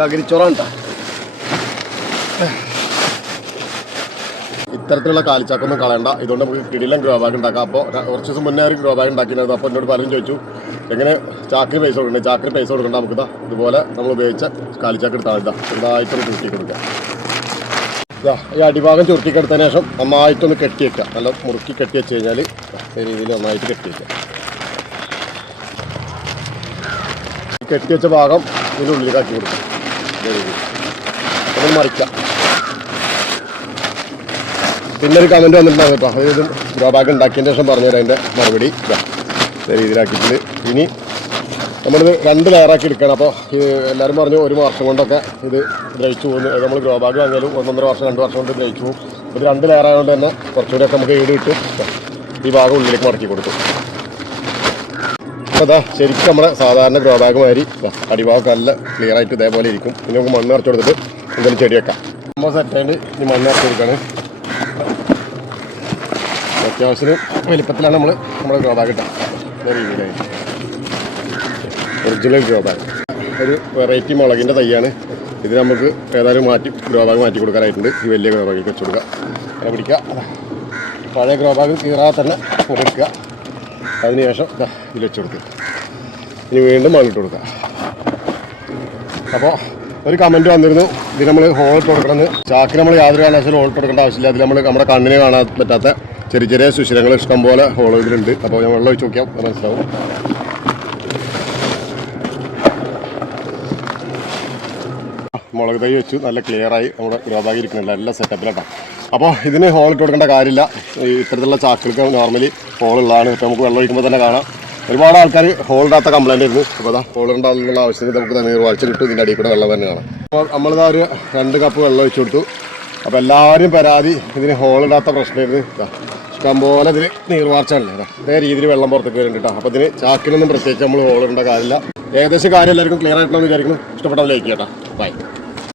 ചകിരിച്ചോറാണ് ട്ടാ. ഇത്തരത്തിലുള്ള കാലിച്ചാക്കൊന്നും കളയണ്ട. ഇതുകൊണ്ട് നമുക്ക് കിടിലം ഗ്രോ ബാഗ് ഉണ്ടാക്കാം. അപ്പോൾ കുറച്ച് ദിവസം മുന്നേ ഒരു ഗ്രോ ബാഗ് ഉണ്ടാക്കിയിരുന്നു അപ്പോൾ എന്നോട് പലരും ചോദിച്ചു എങ്ങനെ ചാക്കിന് പൈസ കൊടുക്കണ്ടേ? ചാക്കിന് പൈസ കൊടുക്കണ്ട നമുക്ക് ഇതാ. ഇതുപോലെ നമ്മൾ ഉപയോഗിച്ച കാലിച്ചാക്ക് എടുത്താൽ ഇതാ. ചെറുതായിട്ടൊന്ന് ചുരുട്ടി കൊടുക്കാം. ഈ അടിഭാഗം ചുരുട്ടിക്കെടുത്തതിന് ശേഷം നന്നായിട്ടൊന്ന് കെട്ടി വെക്കുക. നല്ല മുറുക്കി കെട്ടി വെച്ച് കഴിഞ്ഞാൽ ഈ രീതിയിൽ നന്നായിട്ട് കെട്ടി വെക്കുക. കെട്ടി വെച്ച ഭാഗം ഇതിന്റെ ഉള്ളിലേക്കാക്കി കൊടുക്കുക. ഇതേ അപ്പോൾ മറിക്കാം. പിന്നെ ഒരു കമന്റ് വന്നിട്ടുണ്ടാകും കേട്ടോ. അതായത് ഗ്രോ ബാഗ് ഉണ്ടാക്കിയതിന് ശേഷം പറഞ്ഞു പറഞ്ഞുതരാം അതിന്റെ മറുപടി. ഇതാ ഇതേ രീതിയിലാക്കിയിട്ടുണ്ട്. ഇനി നമ്മളിത് രണ്ട് ലെയറാക്കി എടുക്കണം. അപ്പോൾ എല്ലാവരും പറഞ്ഞു ഒരു വർഷം കൊണ്ടൊക്കെ ഇത് ദ്രവിച്ചു പോകുന്നു. നമ്മൾ ഗ്രോ ബാഗ് വാങ്ങിയാലും ഒന്നൊന്നര വർഷം രണ്ട് വർഷം കൊണ്ട് ദ്രവിച്ചു പോകും. ഇത് രണ്ട് ലെയറായതുകൊണ്ട് തന്നെ കുറച്ചുകൂടി ഒക്കെ നമുക്ക് ഈട് കിട്ടും. ഈ ഭാഗം ഉള്ളിലേക്ക് മടക്കി കൊടുത്തു. അപ്പോൾ ശരിക്കും നമ്മുടെ സാധാരണ ഗ്രോ ബാഗ് മാതിരി അടിഭാഗം നല്ല ക്ലിയർ ആയിട്ട് ഇതേപോലെ ഇരിക്കും. ഇനി നമുക്ക് മണ്ണ് നിറച്ച് കൊടുത്തിട്ട് എന്തെങ്കിലും ചെടി വെക്കാം നമ്മൾ സെറ്റായിട്ട് ഇനി മണ്ണ് നിറച്ച് കൊടുക്കുകയാണ് അത്യാവശ്യത്തിന് വലിപ്പത്തിലാണ് നമ്മൾ നമ്മുടെ ഗ്രോ ബാഗ് ഇട്ടത്. ഒറിജിനൽ ഗ്രോ ബാഗ് ഒരു വെറൈറ്റി മുളകിന്റെ തൈയാണ്. ഇത് നമുക്ക് ഏതായാലും മാറ്റി ഗ്രോ ബാഗ് മാറ്റി കൊടുക്കാനായിട്ടുണ്ട്. ഈ വലിയ ഗ്രോ ബാഗിൽ വെച്ച് കൊടുക്കുക. അങ്ങനെ പിടിക്കുക. പഴയ ഗ്രോ ബാഗ് കീറാതെ തന്നെ കൊടുക്കുക അതിനുശേഷം ഇതിൽ വെച്ച് കൊടുക്കുക ഇനി വീണ്ടും മണ്ണിട്ട് കൊടുക്കുക അപ്പോൾ ഒരു കമന്റ് വന്നിരുന്നു. ഇത് നമ്മൾ ഹോൾ ഇട്ട് കൊടുക്കണമെന്ന്. ചാക്കിന് നമ്മൾ യാതൊരു കാരണവശാലും ഹോൾ ഇട്ട് കൊടുക്കേണ്ട ആവശ്യമില്ല. അതിൽ നമ്മൾ നമ്മുടെ കണ്ണിന് കാണാൻ പറ്റാത്ത ചെറിയ ചെറിയ സുശിരങ്ങൾ ഇഷ്ടം പോലെ ഹോൾ അപ്പോൾ ഞാൻ വെള്ളം ഒഴിച്ച് നോക്കിയാൽ മനസ്സിലാവും. മുളക് തൈ വെച്ചു. നല്ല ക്ലിയറായി നമ്മുടെ ഗ്രോ ബാഗ് ഇരിക്കുന്നുണ്ട് നല്ല സെറ്റപ്പിലാട്ടോ അപ്പോൾ ഇതിന് ഹോൾ ഇട്ട് കൊടുക്കേണ്ട കാര്യമില്ല. ഇത്തരത്തിലുള്ള ചാക്കുകൾക്ക് നോർമലി ഹോൾ ഉള്ളതാണ്. ഇപ്പോൾ നമുക്ക് വെള്ളം ഒഴിക്കുമ്പോൾ തന്നെ കാണാം. ഒരുപാട് ആൾക്കാർ ഹോൾ ഇടാത്ത കംപ്ലൈന്റ് ആയിരുന്നു. അപ്പോൾ അതാ ഹോൾ ഉണ്ടാകുന്നുള്ള ആവശ്യത്തിന് നമുക്ക് വാഴ്ച കിട്ടും ഇതിന്റെ അടിയിൽ കൂടെ വെള്ളം തന്നെയാണ് അപ്പോൾ നമ്മളിതാ ഒരു രണ്ട് കപ്പ് വെള്ളം ഒഴിച്ചു കൊടുത്തു. അപ്പോൾ എല്ലാവരും പരാതി ഇതിന് ഹോൾ ഇടാത്ത പ്രശ്നമായിരുന്നു. ഇഷ്ടം ഇഷ്ടംപോലെ ഇതിന് നീർവാർച്ചയുണ്ട് അതേ രീതിയിൽ വെള്ളം പുറത്തേക്ക് വരുന്നുണ്ട് കേട്ടോ അപ്പോൾ ഇതിന് ചാക്കിനൊന്നും പ്രത്യേകിച്ച് നമ്മൾ ഹോൾ ഇടേണ്ട കാര്യമില്ല. ഏകദേശം കാര്യം എല്ലാവർക്കും ക്ലിയർ ആയിട്ടുണ്ടെന്ന് വിചാരിക്കുന്നു. ഇഷ്ടപ്പെട്ടാൽ ലൈക്ക് കേട്ടോ ബൈ